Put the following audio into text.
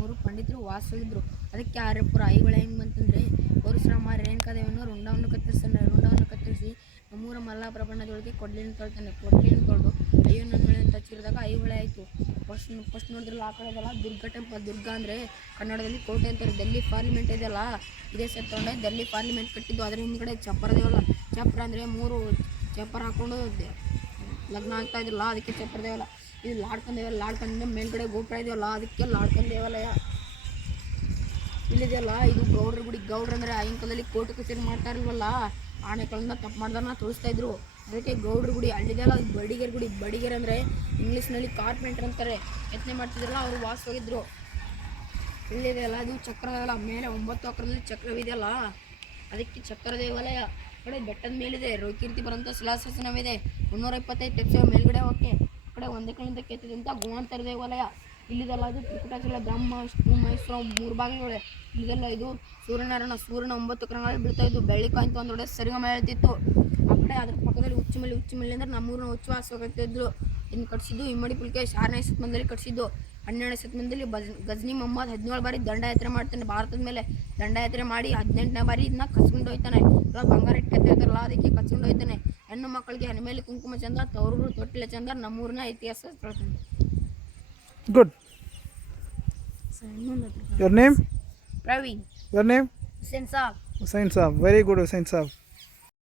ಮೂರು ಪಂಡಿತರು ವಾಸವಾಗಿದ್ದರು. ಅದಕ್ಕೆ ಆರ್ಯಪುರ ಐಹೊಳ ಹೆಂಗೆ ಬಂತಂದರೆ, ಪರಶುರಾಮ ರೇಣುಕಾದೇವಿಯನ್ನು ರುಂಡವನ್ನು ಕತ್ತರಿಸಿ ನಮ್ಮೂರ ಮಲ್ಲಾಪ್ರಭಣ್ಣದೊಳಗೆ ಕೊಡ್ಲಿನ ತೊಳೆದು ಅಯ್ಯೋ ನನ್ನ ಹೊಳೆ ಅಂತ ಹಚ್ಚಿರಿದಾಗ ಐಹೊಳೆ ಆಯಿತು. ಫಸ್ಟ್ ನೋಡಿದ್ರಲ್ಲ ಆ ಕಡೆ ಇದೆಲ್ಲ ದುರ್ಗ ಟೆಂಪಲ್. ದುರ್ಗ ಅಂದರೆ ಕನ್ನಡದಲ್ಲಿ ಕೋಟೆ ಅಂತಾರೆ. ಡೆಲ್ಲಿ ಪಾರ್ಲಿಮೆಂಟ್ ಇದೆಯಲ್ಲ, ಇದೇ ಸೆಟ್ ತೊಗೊಂಡೆ ಡೆಲ್ಲಿ ಪಾರ್ಲಿಮೆಂಟ್ ಕಟ್ಟಿದ್ದು. ಅದರ ಹಿಂದ್ಗಡೆ ಚಪ್ಪರದೇವಲ್ಲ, ಚಪ್ಪರ ಅಂದರೆ 3 ಚಪ್ಪರ ಹಾಕ್ಕೊಂಡು ಲಗ್ನ ಆಗ್ತಾ ಇದ್ರಲ್ಲ, ಅದಕ್ಕೆ ಚಪ್ಪರ ದೇವಲ್ಲ. ಇದು ಲಾಡ್ಕನ್ ಮೇಲ್ಗಡೆ ಗೋಪುರ ಇದೆಯಲ್ಲ, ಅದಕ್ಕೆ ಲಾಡ್ಕನ್ ದೇವಾಲಯ. ಇಲ್ಲಿದೆಯಲ್ಲ, ಇದು ಗೌಡ್ರ ಗುಡಿ. ಗೌಡ್ರ ಅಂದರೆ ಆಗಿನ ಕಾಲದಲ್ಲಿ ಕೋರ್ಟ್ ಕಚೇರಿ ಮಾಡ್ತಾ ಇರಲ್ವಲ್ಲ, ಆನೆಗಳಿಂದ ತಪ್ಪು ಮಾಡ್ದನ್ನ ತೋರಿಸ್ತಾ ಇದ್ರು. ಅದಕ್ಕೆ ಗೌಡ್ರ ಗುಡಿ. ಅಲ್ಲಿದೆಯಲ್ಲ ಬಡಿಗೇರ್ ಗುಡಿ. ಬಡಿಗೇರ್ ಅಂದರೆ ಇಂಗ್ಲೀಷ್ನಲ್ಲಿ ಕಾರ್ಪೆಂಟರ್ ಅಂತಾರೆ. ಯತ್ನೆ ಮಾಡ್ತಿದ್ರಲ್ಲ ಅವರು ವಾಸವಾಗಿದ್ರು. ಇಲ್ಲಿದೆಯಲ್ಲ, ಇದು ಚಕ್ರ ದೇವಾಲಯ. ಮೇಲೆ 9 ಅಕ್ರದಲ್ಲಿ ಚಕ್ರವಿದೆಯಲ್ಲ, ಅದಕ್ಕೆ ಚಕ್ರ ದೇವಾಲಯ. ಕಡೆ ಬೆಟ್ಟದ ಮೇಲಿದೆ ರೋಕೀರ್ತಿ ಬರೋಂಥ ಶಿಲಾಶಾಸನವಿದೆ. 325 ತೆಪ್ಸ ಮೇಲ್ಗಡೆ ಹೋಗಕ್ಕೆ. ಕಡೆ ಒಂದೇ ಕಡೆಯಿಂದ ಕೆತ್ತಿದಂಥ ಗುಹಾಂತರ ದೇವಾಲಯ. ಇಲ್ಲಿದೆಲ್ಲ ಇದು ತ್ರಿಕುಟಾಚಲ, ಬ್ರಹ್ಮ ವಿಷ್ಣು ಮಹೇಶ್ವರ 3 ಭಾಗಗಳೇ. ಇಲ್ಲಿದೆಲ್ಲ ಇದು ಸೂರ್ಯನ 9 ಗ್ರಹಗಳಲ್ಲಿ ಬೀಳ್ತಾ ಇದ್ದು ಬೆಳ್ಳಿ ಕಾಯಿಂತು ಒಂದೊಡೆ ಸರಿಗಮ ಹೇಳ್ತಿತ್ತು. ಆ ಕಡೆ ಅದ್ರ ಪಕ್ಕದಲ್ಲಿ ಹುಚ್ಚಮಲ್ಲಿ ಅಂದರೆ ನಮ್ಮೂರಿನ ಹುಚ್ಚು ವಾಸವಾಗಿದ್ದು. ಇನ್ನು ಕಟ್ಟಿಸಿದ್ದು ಇಮ್ಮಡಿ ಪುಲಿಕೇಶ್ 6ನೇ ಶತಮಾನದಲ್ಲಿ ಕಟ್ಟಿಸಿದ್ದು. 12ನೇ ಶತಮಾನದಲ್ಲಿ ಗಜ್ನಿ ಮೊಹಮ್ಮದ್ 17 ಬಾರಿ ದಂಡಯಾತ್ರೆ ಮಾಡ್ತಾನೆ ಭಾರತದ ಮೇಲೆ. ದಂಡಯಾತ್ರೆ ಮಾಡಿ 18ನೇ ಬಾರಿ ಇದನ್ನ ಕಚ್ಕೊಂಡು ಹೋಯ್ತಾನೆ. ಬಂಗಾರ ಇಟ್ಟು ಕೆತ್ತಿರ್ತಾರಲ್ಲ, ಅದಕ್ಕೆ ಕಚ್ಕೊಂಡು ಹೋಯ್ತಾನೆ. ಹೆಣ್ಣು ಮಕ್ಕಳಿಗೆ ಹನಿಮೇಲೆ ಕುಂಕುಮ ಚಂದ, ತವರು ತೊಟ್ಟಿಲೆ ಚಂದ. ನಮ್ಮೂರಿನ ಇತಿಹಾಸ ಹೇಳ್ತಾನೆ. Good. Your name? Praveen. Your name? Hussain Saab. Hussain Saab. Very good, Hussain Saab.